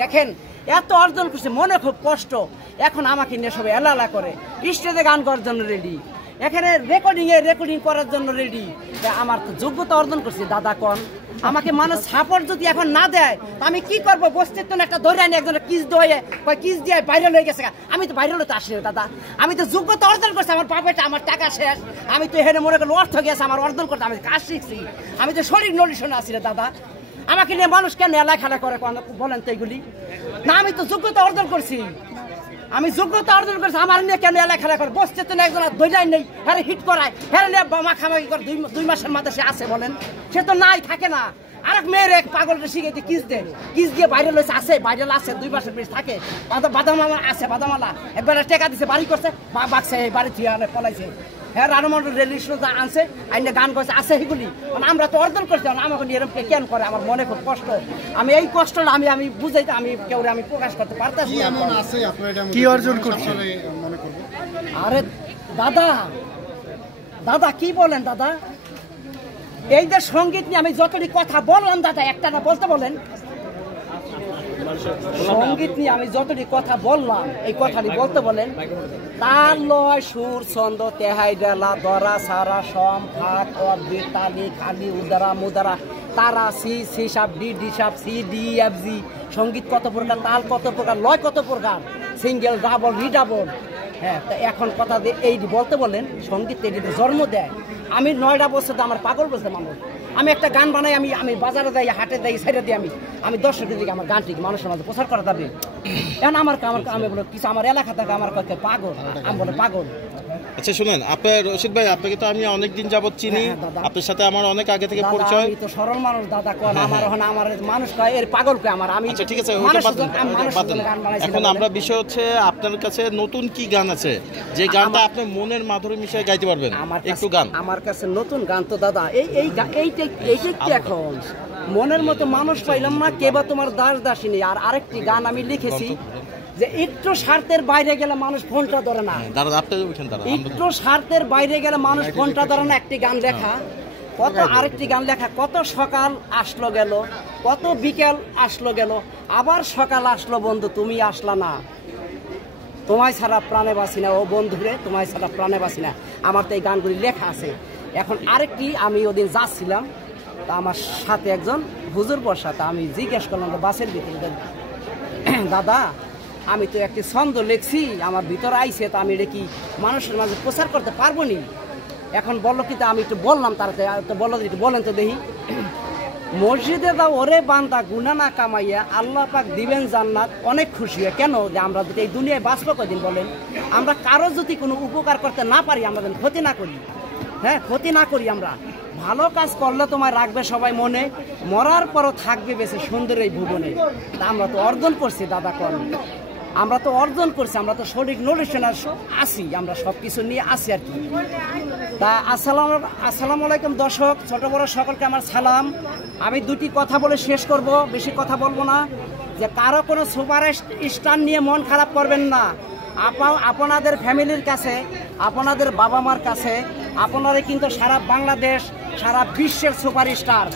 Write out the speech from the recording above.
দেখেন এত অর্জন করছে, মনে খুব কষ্ট। এখন আমাকে নিয়ে সবাই এলালা করে, স্টেজে গান করার জন্য রেডি, এখানে রেকর্ডিং করার জন্য রেডি। আমার তো যোগ্যতা অর্জন করছি দাদা কন, আমাকে মানুষ সাপোর্ট যদি এখন না দেয় আমি কি করবো? বসতে তো একটা ধরে আনি, একজনের কিস দিয়ে ভাইরাল হয়ে গেছে। আমি তো ভাইরাল হতে আসি দাদা, আমি তো যোগ্যতা অর্জন করছি। আমার বাপেটা আমার টাকা শেষ, আমি তো এখানে মনে করেন অর্থ গেছে আমার অর্জন করতে, আমি কাজ শিখছি, আমি তো শরীর নলিশনে আছি রে দাদা। আমাকে নিয়ে মানুষ কেন এলা খেলা করে বলেন তো এগুলি? না, আমি তো যোগ্যতা অর্জন করছি, আমি যোগ্যতা অর্জন করছি, আমার নিয়ে কেন এলা খেলা করে? বসছে তো একজন ধৈর্য নেই, হ্যাঁ হিট করায়, হ্যাঁ নিয়ে মাখামাখি করে 2 মাসের মাথায় সে আছে বলেন? সে তো নাই, থাকে না। আরেক মেয়ের এক পাগলটা শিখে কিস দিয়ে ভাইরাল হয়েছে, আছে ভাইরাল আছে, 2 মাসের বেশি থাকে। বাদামালা আছে, বাদামালা একবার টেকা দিছে, বাড়ি করছে, বাগছে, বাড়ি থেকে পলাইছে। হ্যাঁ রানমন্ডল রেল স্টেশন আনছে, আইনে গান করছে, আছে সেগুলি। মানে আমরা তো অর্জন করছি, আমাকে নিয়ে এরকম কেন করে? আমার মনে খুব কষ্ট। আমি এই কষ্টটা আমি বুঝাইতে আমি কেউ আমি প্রকাশ করতে পারতেছি। কি অর্জন করছে? আরে দাদা কি বলেন দাদা? এই যে সঙ্গীত নিয়ে আমি যতটি কথা বললাম দাদা, একটা না বলতে বলেন, সঙ্গীত নিয়ে আমি যতটি কথা বললাম এই কথাটি বলতে বলেন। তার লয় সুর ছন্দ তেহাই ডেলা দরা সারা সম ফাঁক অদ্বিত তালি খালি উদারা মুদারা তারা সি সি সাপ ডি ডি সাপ সি ডি এফ জি। সঙ্গীত কত প্রকার, তাল কত প্রকার, লয় কত প্রকার, সিঙ্গেল ডাবল রিডাবল। হ্যাঁ, তা এখন কথা দিয়ে এই বলতে বলেন সঙ্গীত এটিতে জন্ম দেয়। আমি 9টা বছর আমার পাগল বলতে মানুষ, আমি একটা গান বানাই, আমি বাজারে যাই, হাটে যাই, সাইডে দিই, আমি দর্শকের দিকে আমার গানটি মানুষের মাঝে প্রচার করা যাবে। এখন আমি বলো কিছু আমার এলাকা থেকে আমার কয়েক পাগল, আমি বলে পাগল। আচ্ছা শুনেন, আপনার রশিদ ভাই, আপনাকে তো আমি অনেকদিন যাবত চিনি, আপনার সাথে আমার অনেক আগে থেকে পরিচয়। আমি তো সরল মানুষ দাদা, কোন আমার মানুষ কয় এর পাগল কয় আমার। আমি আচ্ছা ঠিক আছে, এখন আমরা বিষয় হচ্ছে আপনার কাছে নতুন কি গান আছে যে গানটা আপনি মনের মাধুরী মিশিয়ে গাইতে পারবেন? একটু গান আমার কাছে নতুন গান তো দাদা এইটাই এখন মনের মতো মানুষ পাইলাম না, কেবা তোমার দাসিনী। আর আরেকটি গান আমি লিখেছি যে একটু স্বার্থের বাইরে গেলে মানুষ ফোনটা ধরে না, একটু স্বার্থের বাইরে গেলে মানুষ ফোনটা ধরে না। একটি গান লেখা, কত আরেকটি গান লেখা, কত সকাল আসলো গেল, কত বিকেল আসলো গেল, আবার সকাল আসলো বন্ধু তুমি আসলা না, তোমায় ছাড়া প্রাণে বাসি না, ও বন্ধুরে তোমায় ছাড়া প্রাণে বাসি না। আমার তো এই গানগুলি লেখা আছে। এখন আরেকটি, আমি ওদিন যাচ্ছিলাম, তা আমার সাথে একজন হুজুর বসা, তা আমি জিজ্ঞেস করলাম বাসের ভিতরে, দাদা আমি তো একটি ছন্দ লিখছি, আমার ভিতরে আইছে, তা আমি এটা কি মানুষের মাঝে প্রচার করতে পারবো নি? এখন বললো কি, তা আমি একটু বললাম, তারাতে তো বললো একটু বলেন তো দেখি। মসজিদে দাও ওরে বান্দা গুনাহ না কামাইয়া, আল্লাহ পাক দিবেন জান্নাত অনেক খুশি হয়। কেন? যে আমরা যদি এই দুনিয়ায় বাঁচবো কদিন বলেন? আমরা কারো যদি কোনো উপকার করতে না পারি, আমরা যেন ক্ষতি না করি, হ্যাঁ ক্ষতি না করি। আমরা ভালো কাজ করলে তোমায় রাখবে সবাই মনে, মরার পরও থাকবে বেঁচে সুন্দর এই ভুবনে। তা আমরা তো অর্জন করছি দাদা কন, আমরা তো অর্জন করছি, আমরা তো সঠিক নলেশন আসি, আমরা সব কিছু নিয়ে আসি আর কি। তা আসসালামু আলাইকুম দর্শক, ছোট বড় সকলকে আমার সালাম। আমি দুটি কথা বলে শেষ করব, বেশি কথা বলবো না। যে কারো কোনো সুপার স্টার নিয়ে মন খারাপ করবেন না। আপনাদের ফ্যামিলির কাছে, আপনাদের বাবা মার কাছে আপনারা কিন্তু সারা বাংলাদেশ, সারা বিশ্বের সুপার স্টার।